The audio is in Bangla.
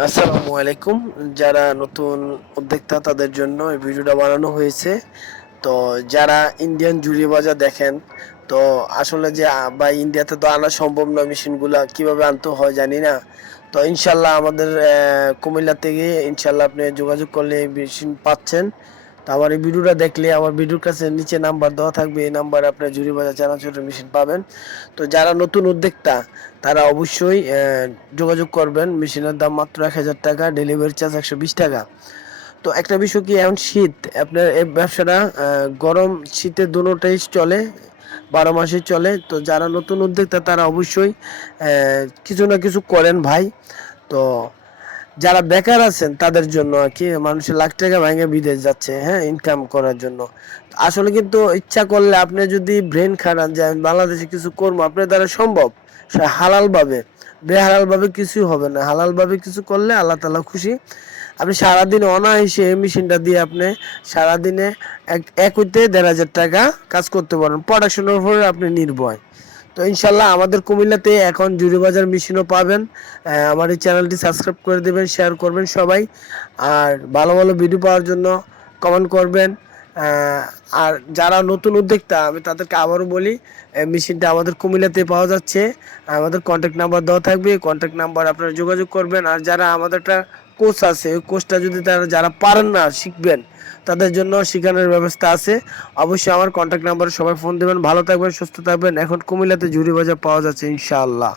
আসসালামু আলাইকুম। যারা নতুন উদ্যোক্তা তাদের জন্য এই ভিডিওটা বানানো হয়েছে। তো যারা ইন্ডিয়ান জুড়ি বাজার দেখেন, তো আসলে যে বা ইন্ডিয়াতে তো আনা সম্ভব নয়, মেশিনগুলা কিভাবে আনতে হয় জানি না। তো ইনশাল্লাহ আমাদের কুমিল্লা থেকে ইনশাল্লাহ আপনি যোগাযোগ করলে এই মেশিন পাচ্ছেন। তো আমার এই ভিডিওটা দেখলে আমার ভিডিওর কাছে নিচে নাম্বার দেওয়া থাকবে, এই নাম্বারে আপনার জুড়ি বাজার চানাচুরের মেশিন পাবেন। তো যারা নতুন উদ্যোক্তা তারা অবশ্যই যোগাযোগ করবেন। মেশিনের দাম মাত্র ১,০০০ টাকা, ডেলিভারি চার্জ ১২০ টাকা। তো একটা বিষয় কি, এখন শীত, আপনার এই ব্যবসাটা গরম শীতে দুটোটাই চলে, ১২ মাসই চলে। তো যারা নতুন উদ্যোক্তা তারা অবশ্যই কিছু না কিছু করেন ভাই। তো যারা বেকার আছেন তাদের জন্য আর কি, মানুষের লাখ টাকা ভাঙে বিদেশ যাচ্ছে হ্যাঁ ইনকাম করার জন্য। আসলে কিন্তু ইচ্ছা করলে আপনি যদি ব্রেন খাটান যে আমি বাংলাদেশে কিছু করবো, আপনার দ্বারা সম্ভব। হালাল ভাবে, বেহালাল ভাবে কিছুই হবে না। হালাল ভাবে কিছু করলে আল্লাহ তাআলা খুশি। আপনি সারাদিন অনায়াসে এই মেশিনটা দিয়ে আপনি সারাদিনে এক হইতে ১,৫০০ টাকা কাজ করতে পারেন, প্রোডাকশনের উপরে আপনি নির্ভর। তো ইনশাল্লাহ আমাদের কুমিল্লাতে এখন জুড়ি বাজার মেশিনও পাবেন। আমার এই চ্যানেলটি সাবস্ক্রাইব করে দেবেন, শেয়ার করবেন সবাই। আর ভালো ভালো ভিডিও পাওয়ার জন্য কমেন্ট করবেন। আর যারা নতুন উদ্যোক্তা আমি তাদেরকে আবারও বলি, মেশিনটা আমাদের কুমিল্লাতে পাওয়া যাচ্ছে। আমাদের কন্ট্যাক্ট নাম্বার দেওয়া থাকবে, কন্ট্যাক্ট নাম্বার আপনারা যোগাযোগ করবেন। আর যারা আমাদের একটা কোর্স আছে, ওই কোর্সটা যদি তারা যারা পারেন না শিখবেন, তাদের জন্য শেখানোর ব্যবস্থা আছে। অবশ্যই আমার কন্ট্যাক্ট নাম্বারে সবাই ফোন দেবেন। ভালো থাকবেন, সুস্থ থাকবেন। এখন কুমিল্লাতে ঝুড়ি বাজার পাওয়া যাচ্ছে ইনশাআল্লাহ।